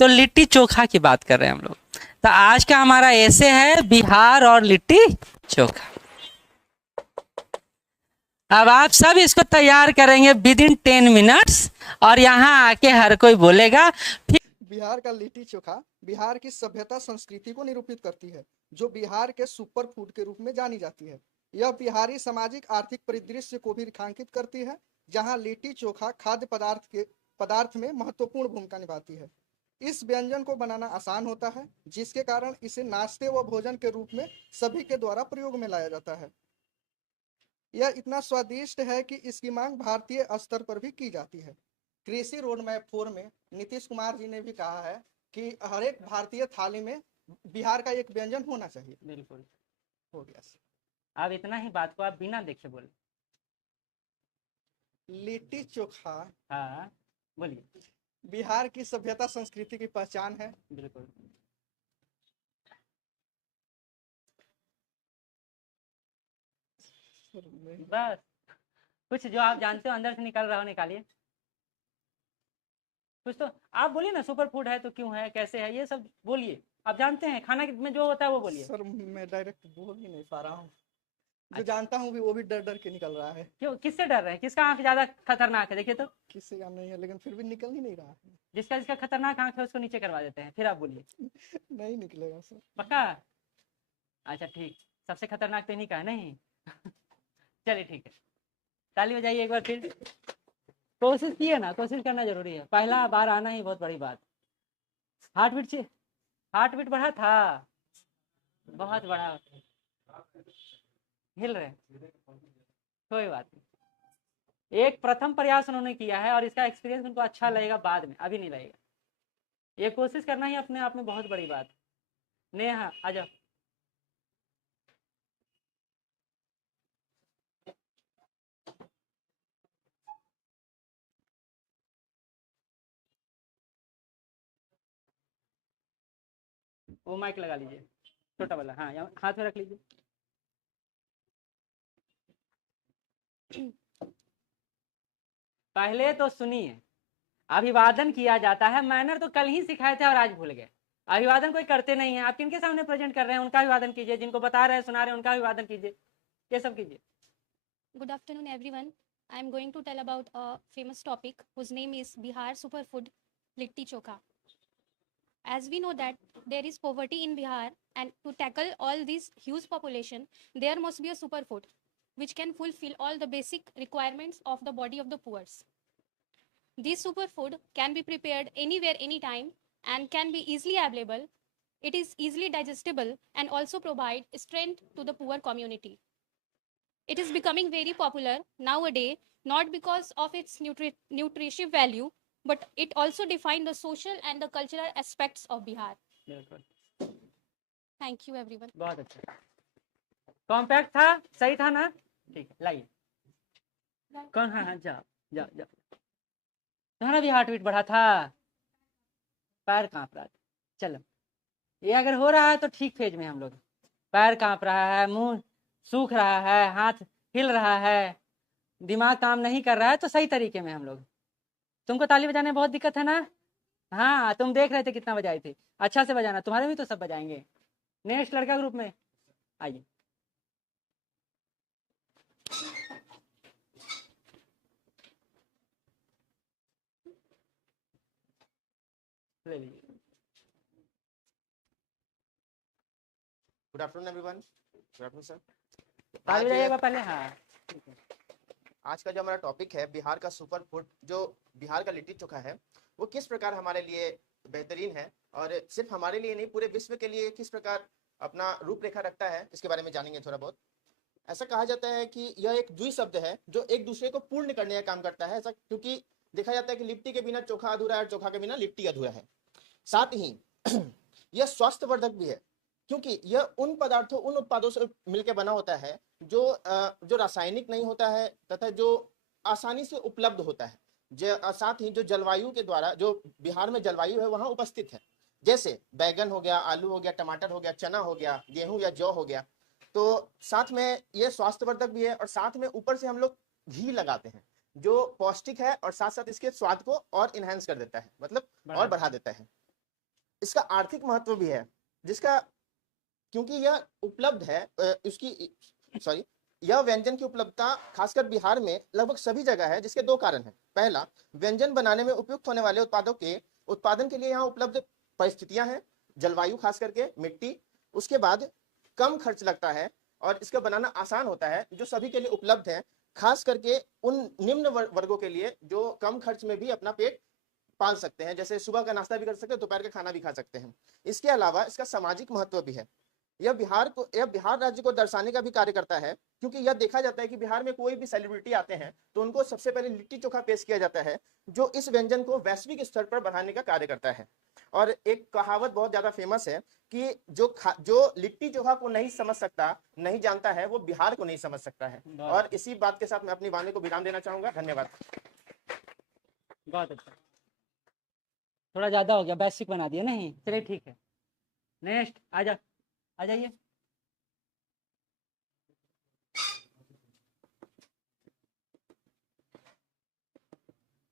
तो लिट्टी चोखा की बात कर रहे हैं हम लोग। तो आज का हमारा ऐसे है बिहार और लिट्टी चोखा। अब आप सब इसको तैयार करेंगे विद इन 10 मिनट्स और यहाँ आके हर कोई बोलेगा। बिहार का लिट्टी चोखा बिहार की सभ्यता संस्कृति को निरूपित करती है, जो बिहार के सुपर फूड के रूप में जानी जाती है। यह बिहारी सामाजिक आर्थिक परिदृश्य को भी रेखांकित करती है, जहां लिट्टी चोखा खाद्य पदार्थ में महत्वपूर्ण भूमिका निभाती है। इस व्यंजन को बनाना आसान होता है, जिसके कारण इसे नाश्ते व भोजन के रूप में सभी के द्वारा प्रयोग में लाया जाता है। यह इतना स्वादिष्ट है कि इसकी मांग भारतीय स्तर पर भी की जाती है। कृषि रोड मैप 4 में नीतीश कुमार जी ने भी कहा है कि हर एक भारतीय थाली में बिहार का एक व्यंजन होना चाहिए। बिल्कुल हो गया। अब इतना ही बात को आप बिना देखे बोले। लिट्टी चोखा हाँ बोलिए। बिहार की सभ्यता संस्कृति की पहचान है। बिल्कुल बस कुछ जो आप जानते हो अंदर से निकल रहा हो निकालिए। कुछ तो आप बोलिए ना, सुपर फूड है तो क्यों है, कैसे है, ये सब बोलिए। आप जानते हैं खाना में जो होता है वो बोलिए। सर मैं डायरेक्ट बोल ही नहीं पा रहा हूँ। जो अच्छा। जानता हूँ वो भी डर डर के निकल रहा है। क्यों, किससे डर रहे हैं? किसका आंख ज्यादा खतरनाक है देखिए तो। किसी का नहीं है, लेकिन फिर भी निकल ही नहीं रहा है। जिसका जिसका खतरनाक आंख है उसको नीचे करवा देते हैं, फिर आप बोलिए। नहीं निकलेगा सर। पक्का? अच्छा ठीक, सबसे खतरनाक तो इन्हीं का है नहीं। चलिए ठीक है, ताली बजाइए एक बार फिर। कोशिश किए ना, कोशिश करना जरूरी है, पहला बार आना ही बहुत बड़ी बात। हार्ट बीट बढ़ा था, बहुत बड़ा हिल रहे, कोई बात नहीं। एक प्रथम प्रयास उन्होंने किया है और इसका एक्सपीरियंस उनको अच्छा लगेगा बाद में, अभी नहीं लगेगा। ये कोशिश करना ही अपने आप में बहुत बड़ी बात। नेहा आ जाओ। वो माइक लगा लीजिए, छोटा वाला। हाँ हाथ में रख लीजिए। पहले तो सुनिए, अभिवादन किया जाता है। मैनर तो कल ही सिखाए थे और आज भूल गए। अभिवादन कोई करते नहीं है। आप किनके सामने प्रेजेंट कर रहे हैं, उनका अभिवादन कीजिए। जिनको बता रहे हैं, सुना रहे हैं, उनका अभिवादन कीजिए। ये सब कीजिए। Good afternoon, everyone. I am going to tell about a famous topic whose name is Bihar Superfood Litti Chokha. As we know that there is poverty in Bihar, and to tackle all this huge population, there must be a superfood which can fulfill all the basic requirements of the body of the poor. This superfood can be prepared anywhere, anytime, and can be easily available. It is easily digestible and also provide strength to the poor community. It is becoming very popular nowadays, not because of its nutritive value, but it also defines the social and the cultural aspects of Bihar. Thank you, everyone. बहुत अच्छा, compact था, सही था ना? ठीक है, लाइए। कौन? हाँ जाओ जाओ जाओ। तुम्हारा भी हार्ट बीट बढ़ा था, पैर कांप रहा था। चलो, ये अगर हो रहा है तो ठीक फेज में हम लोग। पैर कांप रहा है, मुंह सूख रहा है, हाथ हिल रहा है, दिमाग काम नहीं कर रहा है, तो सही तरीके में हम लोग। तुमको ताली बजाने में बहुत दिक्कत है ना? हाँ, तुम देख रहे थे कितना बजाए थे। अच्छा से बजाना, तुम्हारे भी तो सब बजाएंगे। नेक्स्ट लड़का ग्रुप में आइए। ले लीजिए। Good afternoon everyone. Good afternoon sir. ताली बजाइएगा पहले। हाँ, आज का जो हमारा टॉपिक है बिहार का सुपर फूड, जो बिहार का लिट्टी चोखा है, वो किस प्रकार हमारे लिए बेहतरीन है और सिर्फ हमारे लिए नहीं पूरे विश्व के लिए किस प्रकार अपना रूपरेखा रखता है, इसके बारे में जानेंगे थोड़ा बहुत। ऐसा कहा जाता है कि यह एक द्वि शब्द है जो एक दूसरे को पूर्ण करने का काम करता है। ऐसा क्योंकि देखा जाता है कि लिट्टी के बिना चोखा अधूरा है और चोखा के बिना लिट्टी अधूरा है। साथ ही यह स्वास्थ्यवर्धक भी है, क्योंकि यह उन पदार्थों, उन उत्पादों से मिलकर बना होता है जो रासायनिक नहीं होता है तथा जो आसानी से उपलब्ध होता है। साथ ही जो जलवायु के द्वारा, जो बिहार में जलवायु है वहां उपस्थित है, जैसे बैगन हो गया, आलू हो गया, टमाटर हो गया, चना हो गया, गेहूं या जौ हो गया। तो साथ में ये स्वास्थ्यवर्धक भी है और साथ में ऊपर से हम लोग घी लगाते हैं जो पौष्टिक है और साथ साथ इसके स्वाद को और इनहेंस कर देता है, मतलब और बढ़ा देता है। इसका आर्थिक महत्व भी है, जिसका क्योंकि यह उपलब्ध है यह व्यंजन की उपलब्धता खासकर बिहार में लगभग सभी जगह है, जिसके दो कारण हैं। पहला, व्यंजन बनाने में उपयुक्त होने वाले उत्पादों के उत्पादन के लिए यहाँ उपलब्ध परिस्थितियां हैं, जलवायु खास करके मिट्टी। उसके बाद कम खर्च लगता है और इसका बनाना आसान होता है, जो सभी के लिए उपलब्ध है, खास करके उन निम्न वर्गों के लिए जो कम खर्च में भी अपना पेट पाल सकते हैं, जैसे सुबह का नाश्ता भी कर सकते हैं, दोपहर का खाना भी खा सकते हैं। इसके अलावा इसका सामाजिक महत्व भी है। यह बिहार राज्य को दर्शाने का भी कार्य करता है, क्योंकि यह देखा जाता है कि बिहार में कोई भी सेलिब्रिटी आते हैं तो उनको सबसे पहले लिट्टी चोखा पेश किया जाता है, जो इस व्यंजन को वैश्विक स्तर पर बढ़ाने का कार्य करता है। और एक कहावत बहुत ज्यादा फेमस है कि जो लिट्टी चोखा को नहीं समझ सकता, नहीं जानता है, वो बिहार को नहीं समझ सकता है। और इसी बात के साथ मैं अपनी वाणी को विराम देना चाहूंगा। धन्यवाद। बहुत अच्छा, थोड़ा ज्यादा हो गया, बेसिक बना दिया नहीं, चलिए ठीक है। नेक्स्ट आ जाइए।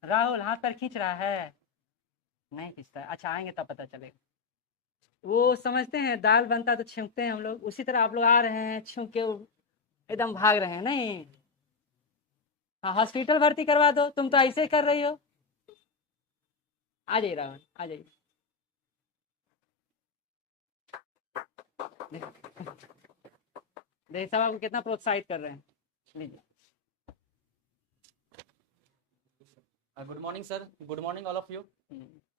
राहुल हाथ पर खींच रहा है, नहीं खींचता है, अच्छा आएंगे तब पता चलेगा। वो समझते हैं दाल बनता तो छिंकते हैं हम लोग, उसी तरह आप लोग आ रहे हैं छिंक के एकदम भाग रहे हैं। नहीं, हाँ हॉस्पिटल भर्ती करवा दो, तुम तो ऐसे ही कर रही हो। आ जाइए राहुल, आ जाइए। देखिए सब आपको कितना प्रोत्साहित कर रहे हैं। लीजिए। Good morning sir, good morning all of you.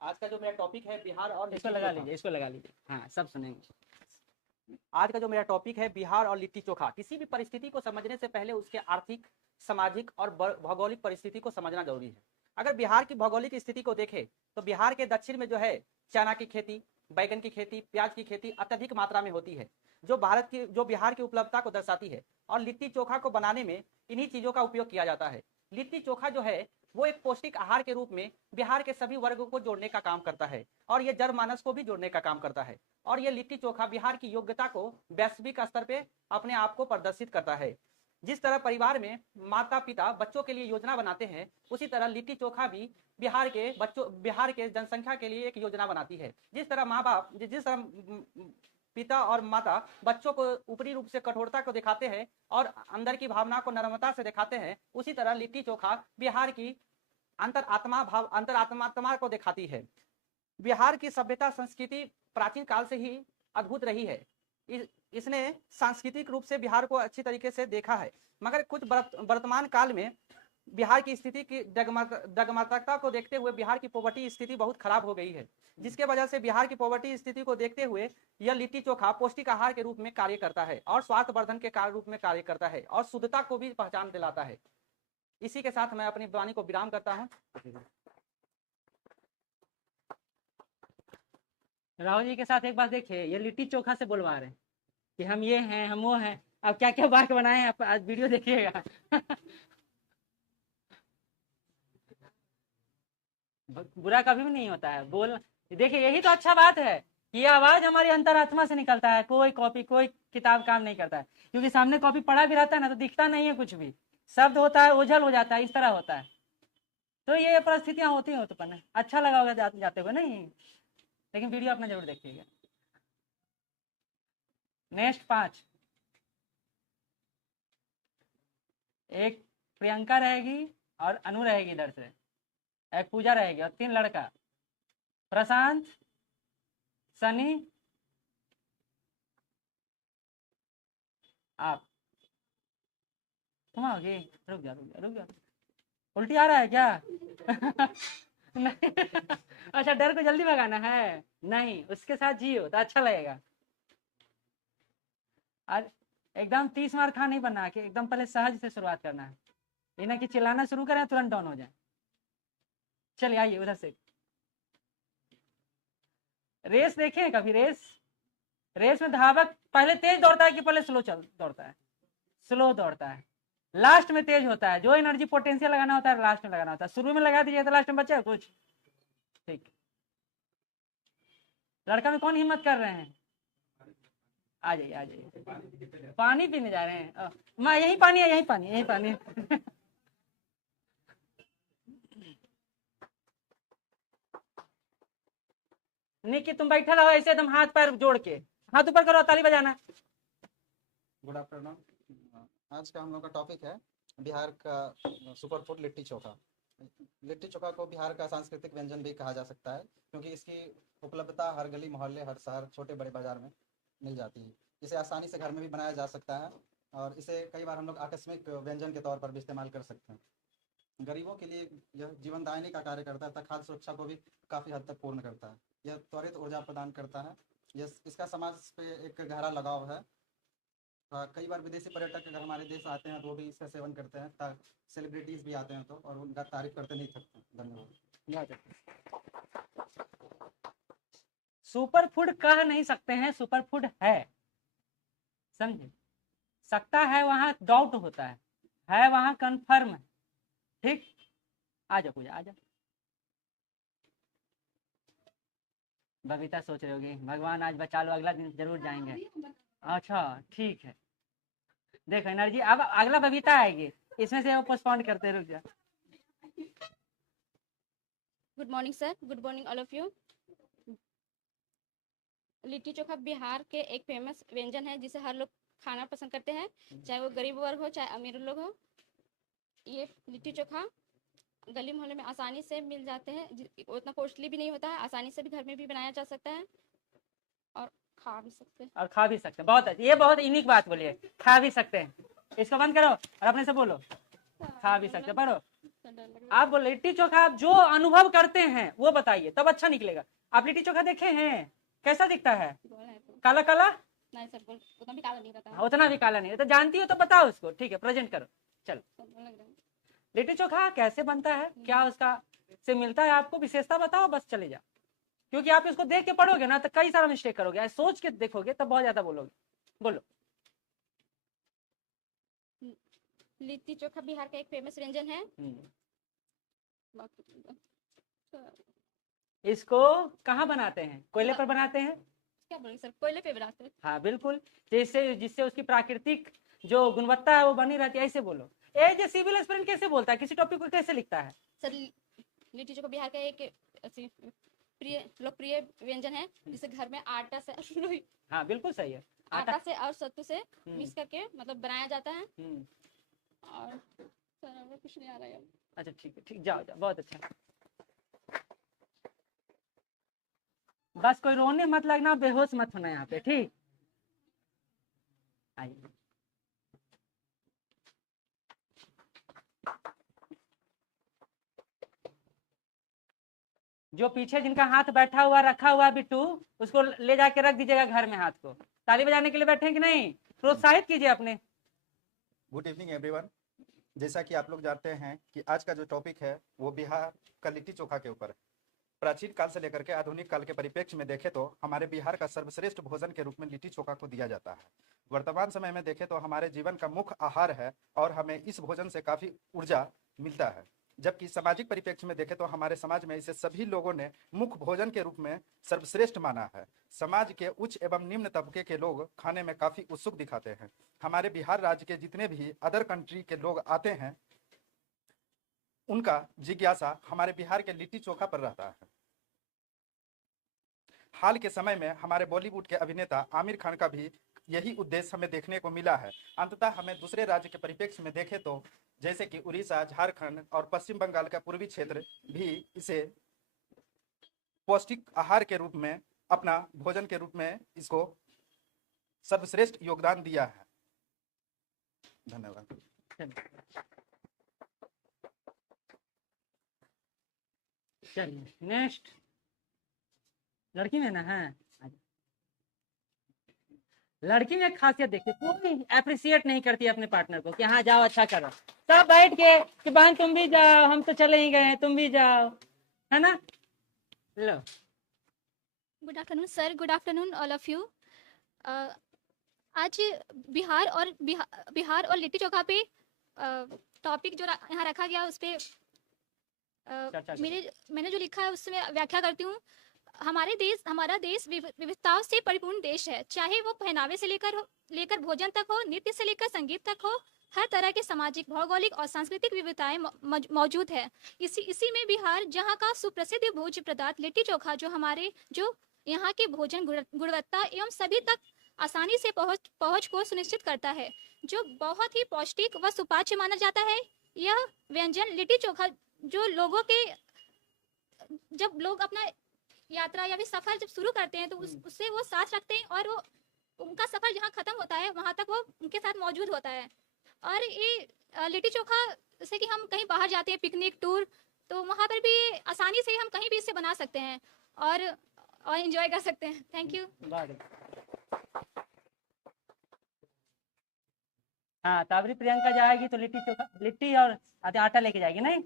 आज का जो मेरा टॉपिक है बिहार और इसको लगा लीजिए, इसको लगा लीजिए, हाँ सब सुनेंगे। आज का जो मेरा टॉपिक है बिहार और लिट्टी चोखा। किसी भी परिस्थिति को समझने से पहले उसके आर्थिक, सामाजिक और भौगोलिक परिस्थिति को समझना जरूरी है। अगर बिहार की भौगोलिक स्थिति को देखें तो बिहार के दक्षिण में जो है चना की खेती, बैगन की खेती, प्याज की खेती अत्यधिक मात्रा में होती है, जो बिहार की उपलब्धता को दर्शाती है। और लिट्टी चोखा को बनाने में इन्हीं चीजों का उपयोग किया जाता है। लिट्टी चोखा जो है वो एक पौष्टिक आहार के रूप में बिहार के सभी वर्गों को जोड़ने का काम करता है और ये जनमानस को भी जोड़ने का काम करता है। और ये लिट्टी चोखा बिहार की योग्यता को वैश्विक स्तर पे अपने आप को प्रदर्शित करता है। जिस तरह परिवार में माता पिता बच्चों के लिए योजना बनाते हैं, उसी तरह लिट्टी चोखा भी बिहार के जनसंख्या के लिए एक योजना बनाती है। जिस तरह पिता और माता बच्चों को ऊपरी रूप से कठोरता को दिखाते हैं और अंदर की भावना को नर्मता से दिखाते हैं, उसी तरह लिट्टी चोखा बिहार की अंतरात्मा को दिखाती है। बिहार की सभ्यता संस्कृति प्राचीन काल से ही अद्भुत रही है। इसने सांस्कृतिक रूप से बिहार को अच्छी तरीके से देखा है, मगर कुछ वर्तमान काल में बिहार की स्थिति की डगमगता को देखते हुए बिहार की पॉवर्टी स्थिति बहुत खराब हो गई है, जिसके वजह से बिहार की पॉवर्टी स्थिति को देखते हुए यह लिट्टी चोखा पौष्टिक आहार के रूप में कार्य करता है और स्वास्थ्य वर्धन के रूप में कार्य करता है और शुद्धता को भी पहचान दिलाता है। इसी के साथ मैं अपनी वाणी को विराम करता हूँ। राहुल जी के साथ एक बात देखिए, ये लिट्टी चोखा से बुलवा रहे हैं कि हम ये हैं, हम वो हैं। अब क्या क्या बात बनाए आप आज वीडियो देखिएगा। बुरा कभी भी नहीं होता है बोल। देखिए यही तो अच्छा बात है कि ये आवाज हमारी अंतरात्मा से निकलता है। कोई कॉपी, कोई किताब काम नहीं करता है, क्योंकि सामने कॉपी पढ़ा भी रहता है ना तो दिखता नहीं है कुछ भी, शब्द होता है ओझल हो जाता है, इस तरह होता है। तो ये परिस्थितियां होती हैं उत्पन्न। अच्छा लगा होगा जाते हुए, नहीं लेकिन वीडियो अपना जरूर देखिएगा। नेक्स्ट 5, एक प्रियंका रहेगी और अनु रहेगी इधर से, एक पूजा रहेगी और 3 लड़का, प्रशांत, सनी, आप। तुम आओगे? रुक जा। उल्टी आ रहा है क्या? नहीं। अच्छा, डर को जल्दी भगाना है? नहीं, उसके साथ जियो तो अच्छा लगेगा। और एकदम 30 मार खा नहीं बनना कि एकदम पहले सहज से शुरुआत करना है, ये ना कि चिल्लाना शुरू करें तुरंत डाउन हो जाए। चलिए आइए उधर से। रेस देखें कभी? रेस में धावक पहले तेज दौड़ता है कि पहले स्लो दौड़ता है? स्लो दौड़ता है, लास्ट में तेज होता है। जो एनर्जी पोटेंशियल लगाना होता है लास्ट में लगाना होता है, शुरू में लगा दीजिए तो लास्ट में बचा कुछ। ठीक, लड़का में कौन हिम्मत कर रहे हैं? आ जाइए। पानी पीने जा रहे हैं? माँ यही पानी है, यही पानी। निकी तुम बैठे रहो ऐसे एकदम हाथ पैर जोड़ के, हाथ ऊपर करो, ताली बजाना। Good afternoon. आज का हम लोग का टॉपिक है बिहार का सुपर फूड लिट्टी चोखा। लिट्टी चोखा को बिहार का सांस्कृतिक व्यंजन भी कहा जा सकता है, क्योंकि इसकी उपलब्धता हर गली मोहल्ले, हर शहर, छोटे बड़े बाजार में मिल जाती है। इसे आसानी से घर में भी बनाया जा सकता है और इसे कई बार हम लोग आकस्मिक व्यंजन के तौर पर भी इस्तेमाल कर सकते हैं। गरीबों के लिए यह जीवनदायिनी का कार्य करता है तथा खाद्य सुरक्षा को भी काफ़ी हद तक पूर्ण करता है। यह त्वरित ऊर्जा प्रदान करता है। इसका समाज पे एक गहरा लगाव है। कई बार विदेशी पर्यटक अगर हमारे देश आते हैं तो वो भी इसका सेवन करते हैं। सेलिब्रिटीज भी आते हैं तो, और उनका तारीफ करते नहीं थकते। धन्यवाद। सुपर फूड कह नहीं सकते हैं, सुपर फूड है, समझे। सकता है वहां डाउट होता है वहां कंफर्म है। ठीक, आ जाओ पूजा, आ जाओ। बबीता सोच रही होगी भगवान आज बचा लो, अगला दिन जरूर जाएंगे। अच्छा ठीक है, देखो एनर्जी, अब अगला बबीता आएगी, इसमें से पोस्टपोन करते, रुक जा। Good morning sir, good morning all of you. Litti chokha Bihar के एक फेमस व्यंजन है जिसे हर लोग खाना पसंद करते हैं, चाहे वो गरीब वर्ग हो चाहे अमीर लोग हो। ये लिट्टी चोखा गली मोहल्ले में आसानी से मिल जाते हैं, उतना कॉस्टली भी नहीं होता है, आसानी से भी घर में भी बनाया जा सकता है और खा भी सकते हैं। और खा भी सकते हैं, बहुत अच्छी, ये बहुत यूनिक बात बोलिए, खा भी सकते हैं। इसको बंद करो और अपने से बोलो, खा भी सकते हैं। पढ़ो, आप बोलो लिट्टी चोखा आप जो अनुभव करते हैं वो बताइए, तब अच्छा निकलेगा। आप लिट्टी चोखा देखे हैं, कैसा दिखता है? काला काला नहीं सर, उतना भी काला नहीं रहता। उतना भी काला नहीं, तो जानती हो तो बताओ उसको। ठीक है, प्रेजेंट करो, चलो। लिट्टी चोखा कैसे बनता है, क्या उसका से मिलता है आपको, विशेषता बताओ, बस चले जाओ। क्योंकि आप इसको देख के पढ़ोगे ना तो कई सारा मिस्टेक करोगे, सोच के देखोगे तब बहुत ज्यादा बोलोगे। बोलो। लिट्टी चोखा बिहार का एक फेमस व्यंजन है। इसको कहाँ बनाते हैं? कोयले पर बनाते हैं। क्या बोलेंगे सर, कोयले पे बनाते हैं। हाँ बिल्कुल, जिससे उसकी प्राकृतिक जो गुणवत्ता है वो बनी रहती है, ऐसे बोलो। ए जो सिविल एस्पिरेंट कैसे बोलता है, किसी टॉपिक को कैसे लिखता है? सर लिट्टी चोखा बिहार का एक लोकप्रिय व्यंजन है जिसे घर में आटा से हाँ बिल्कुल सही है, आटा से और सत्तू से मिक्स करके मतलब बनाया जाता है। और सर कुछ नहीं आ रहा है। अच्छा ठीक है, ठीक, जाओ जाओ, बहुत अच्छा। बस कोई रोने मत लगना, बेहोश मत होना यहाँ पे, ठीक। आइए, जो पीछे जिनका हाथ बैठा हुआ रखा हुआ बिट्टू, उसको ले जाके रख दीजिएगा घर में हाथ को। ताली बजाने के लिए बैठे हैं कि नहीं? प्रोत्साहित कीजिए अपने। Good evening everyone. जैसा कि आप लोग जानते हैं कि आज का जो टॉपिक है वो बिहार का लिट्टी चोखा के ऊपर है। प्राचीन काल से लेकर के आधुनिक काल के परिप्रेक्ष्य में देखें तो हमारे बिहार का सर्वश्रेष्ठ भोजन के रूप में लिट्टी चोखा को दिया जाता है। वर्तमान समय में देखें तो हमारे जीवन का मुख्य आहार है और हमें इस भोजन से काफ़ी ऊर्जा मिलता है। जबकि सामाजिक परिप्रेक्ष्य में देखें तो हमारे समाज में इसे सभी लोगों ने मुख्य भोजन के रूप में सर्वश्रेष्ठ माना है। समाज के उच्च एवं निम्न तबके के लोग खाने में काफ़ी उत्सुक दिखाते हैं। हमारे बिहार राज्य के जितने भी अदर कंट्री के लोग आते हैं उनका जिज्ञासा हमारे बिहार के लिट्टी चोखा पर रहता है। हाल के समय में हमारे बॉलीवुड के अभिनेता आमिर खान का भी यही उद्देश्य हमें देखने को मिला है। अंततः हमें दूसरे राज्य के परिप्रेक्ष्य में देखें तो जैसे कि उड़ीसा, झारखंड और पश्चिम बंगाल का पूर्वी क्षेत्र भी इसे पौष्टिक आहार के रूप में, अपना भोजन के रूप में इसको सर्वश्रेष्ठ योगदान दिया है। धन्यवाद। चलिए नेक्स्ट, लड़की में ना है, लड़की में खासियत देखिए, कोई अप्रिशिएट नहीं करती अपने पार्टनर को कि हाँ जाओ अच्छा करो, सब बैठ के कि बहन तुम भी जाओ, हम तो चले ही गए, तुम भी जाओ, है ना। लो, good afternoon sir, good afternoon all of you. आज बिहार और लिट्टी चोखा पे टॉपिक जो यहाँ रखा गया उस पे मैंने जो लिखा है उससे मैं व्याख्या करती हूँ। हमारा देश विविधताओं से परिपूर्ण देश है, चाहे वो पहनावे से लेकर भोजन तक हो, नृत्य से लेकर संगीत तक हो, हर तरह के सामाजिक, भौगोलिक और सांस्कृतिक विविधताएं मौजूद है। इसी में बिहार जहां का सुप्रसिद्ध भोज्य पदार्थ लिट्टी चोखा जो यहाँ के भोजन गुणवत्ता एवं सभी तक आसानी से पहुँच को सुनिश्चित करता है, जो बहुत ही पौष्टिक व सुपाच्य माना जाता है। यह व्यंजन लिट्टी चोखा जो लोगों के, जब लोग अपना यात्रा या फिर सफर जब शुरू करते हैं तो उससे वो साथ रखते हैं और वो उनका सफर जहाँ खत्म होता है वहाँ तक वो उनके साथ मौजूद होता है। और ये लिट्टी चोखा, जैसे कि हम कहीं बाहर जाते हैं पिकनिक टूर, तो वहाँ पर भी आसानी से हम कहीं भी इसे बना सकते हैं और एंजॉय कर सकते हैं। Thank you. हाँ, ताबरी प्रियंका जाएगी तो लिट्टी चोखा, लिट्टी और आटा लेके जाएगी, नहीं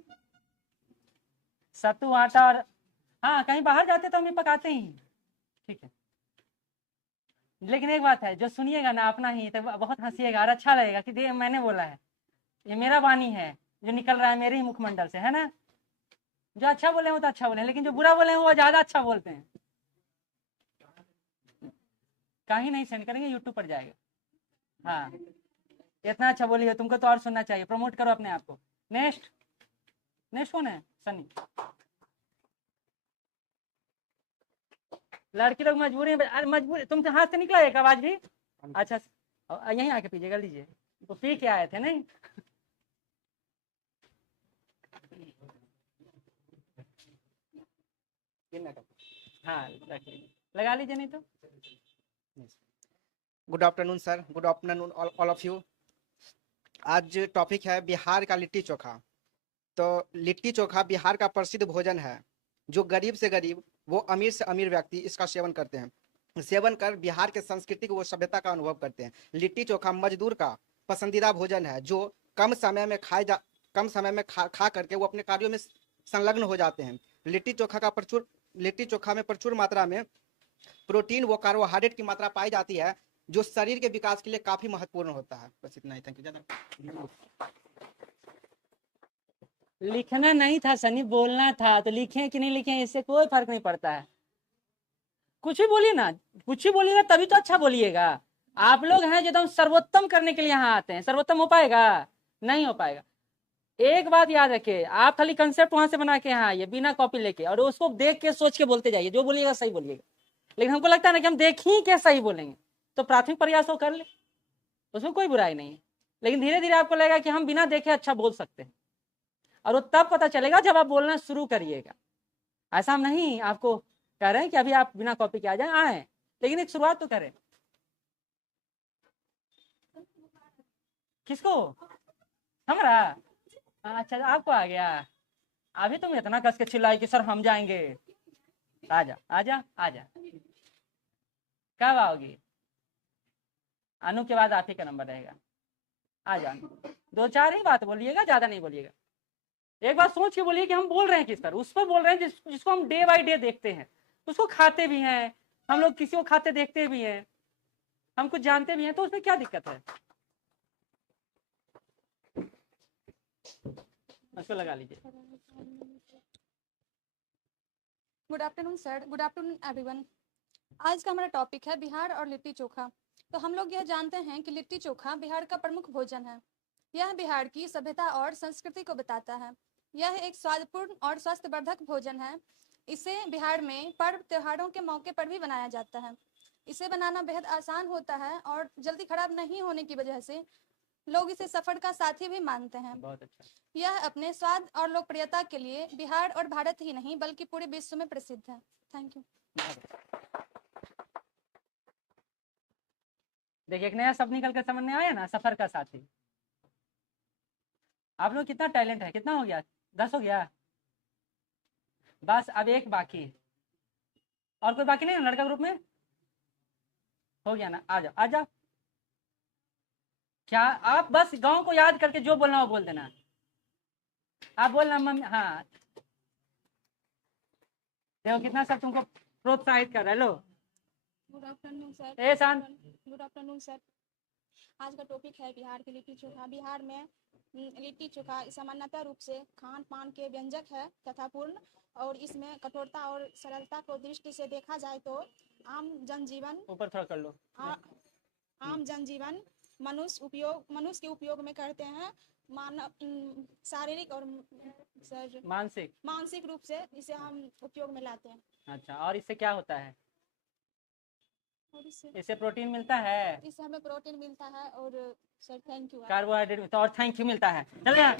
सत्तू आटा। और हाँ, कहीं बाहर जाते तो हम ये पकाते ही, ठीक है। लेकिन एक बात है, जो सुनिएगा ना अपना ही तो बहुत हंसीएगा और अच्छा लगेगा कि ये मैंने बोला है, ये मेरा वाणी है जो निकल रहा है मेरे ही मुखमंडल से, है ना। जो अच्छा बोले वो तो अच्छा बोले, लेकिन जो बुरा बोले वो ज्यादा अच्छा बोलते हैं। कहीं नहीं सेंड करेंगे, यूट्यूब पर जाएगा। हाँ, इतना अच्छा बोलिए, तुमको तो और सुनना चाहिए, प्रमोट करो अपने आप को। नेक्स्ट कौन है? सनी। लड़की लोग मजबूरी में, अरे मजबूरी, तुमसे हाथ से निकला एक आवाज भी। अच्छा, यहीं आके पीजिएगा, लीजिए, वो पी के आए थे नहीं। हाँ, लगा लीजिए नहीं तो। Good afternoon sir, good afternoon all of you. आज टॉपिक है बिहार का लिट्टी चोखा। तो लिट्टी चोखा बिहार का प्रसिद्ध भोजन है, जो गरीब से गरीब वो अमीर से अमीर व्यक्ति इसका सेवन करते हैं। सेवन कर बिहार के संस्कृति को, वो सभ्यता का अनुभव करते हैं। लिट्टी चोखा मजदूर का पसंदीदा भोजन है, जो कम समय में खा करके वो अपने कार्यों में संलग्न हो जाते हैं। लिट्टी चोखा में प्रचुर मात्रा में प्रोटीन व कार्बोहाइड्रेट की मात्रा पाई जाती है, जो शरीर के विकास के लिए काफी महत्वपूर्ण होता है। बस इतना ही, थैंक यू। ज्यादा लिखना नहीं था सनी, बोलना था। तो लिखें कि नहीं लिखें इससे कोई फर्क नहीं पड़ता है। कुछ भी बोलिए ना, कुछ भी बोलिएगा तभी तो अच्छा बोलिएगा। आप लोग हैं जो एकदम सर्वोत्तम करने के लिए यहाँ आते हैं, सर्वोत्तम हो पाएगा? नहीं हो पाएगा। एक बात याद रखिए, आप खाली कंसेप्ट वहां से बना के यहाँ आइए बिना कॉपी लेके, और उसको देख के सोच के बोलते जाइए, जो बोलिएगा सही बोलिएगा। लेकिन हमको लगता है ना कि हम देख ही के सही बोलेंगे, तो प्राथमिक प्रयास वो कर ले, उसमें कोई बुराई नहीं है। लेकिन धीरे धीरे आपको लगेगा कि हम बिना देखे अच्छा बोल सकते हैं, और वो तब पता चलेगा जब आप बोलना शुरू करिएगा। ऐसा हम नहीं आपको कह रहे हैं कि अभी आप बिना कॉपी के आ जाए, आए, लेकिन एक शुरुआत तो करें। किसको? हमारा? अच्छा, आपको आ गया। अभी तुम इतना कस के चिल्लाई कि सर हम जाएंगे। आजा आजा आजा, कब आओगी? अनु के बाद आप ही का नंबर रहेगा। आजा, 2-4 ही बात बोलिएगा, ज्यादा नहीं बोलिएगा। एक बात सोच के बोलिए कि हम बोल रहे हैं किस पर, उस पर बोल रहे हैं जिसको हम डे बाय डे देखते हैं, उसको खाते भी हैं हम लोग, किसी को खाते देखते भी हैं, हम कुछ जानते भी हैं, तो उसमें क्या दिक्कत है? उसको लगा लीजिए। Good afternoon sir, good afternoon everyone. आज का हमारा टॉपिक है बिहार और लिट्टी चोखा। तो हम लोग यह जानते हैं कि लिट्टी चोखा बिहार का प्रमुख भोजन है। यह बिहार की सभ्यता और संस्कृति को बताता है। यह एक स्वादपूर्ण और स्वास्थ्यवर्धक भोजन है। इसे बिहार में पर्व त्योहारों के मौके पर भी बनाया जाता है। इसे बनाना बेहद आसान होता है और जल्दी खराब नहीं होने की वजह से लोग इसे सफर का साथी भी मानते हैं। बहुत अच्छा। यह अपने स्वाद और लोकप्रियता के लिए बिहार और भारत ही नहीं बल्कि पूरे विश्व में प्रसिद्ध है। Thank you. देखिए, एक नया शब्द निकल कर समझ में आया ना, सफर का साथी। आप लोग कितना टैलेंट है, कितना हो गया? 10 हो गया। बस अब एक बाकी, और कोई बाकी नहीं है लड़का ग्रुप में? हो गया ना? आ जाओ आ जाओ। क्या आप बस गांव को याद करके जो बोलना वो बोल देना। आप बोलना मम्मी, हाँ देखो कितना सब तुमको प्रोत्साहित कर रहा है। लो, गुड आफ्टरनून सर। ए शांत। Good afternoon sir. आज का टॉपिक है बिहार की लिट्टी चोखा। बिहार में लिट्टी चोखा सामान्यतः रूप से खान पान के व्यंजक है तथा पूर्ण, और इसमें कठोरता और सरलता को दृष्टि से देखा जाए तो आम जनजीवन ऊपर थोड़ा कर लो। आम जनजीवन मनुष्य के उपयोग में करते हैं। मानव शारीरिक और सर मानसिक मानसिक रूप से इसे हम उपयोग में लाते हैं। अच्छा, और इससे क्या होता है? और इससे प्रोटीन मिलता है, इससे हमें प्रोटीन मिलता है और सर थैंक यू। कार्बोहाइड्रेट मिलता है और थैंक यू मिलता है। चलिए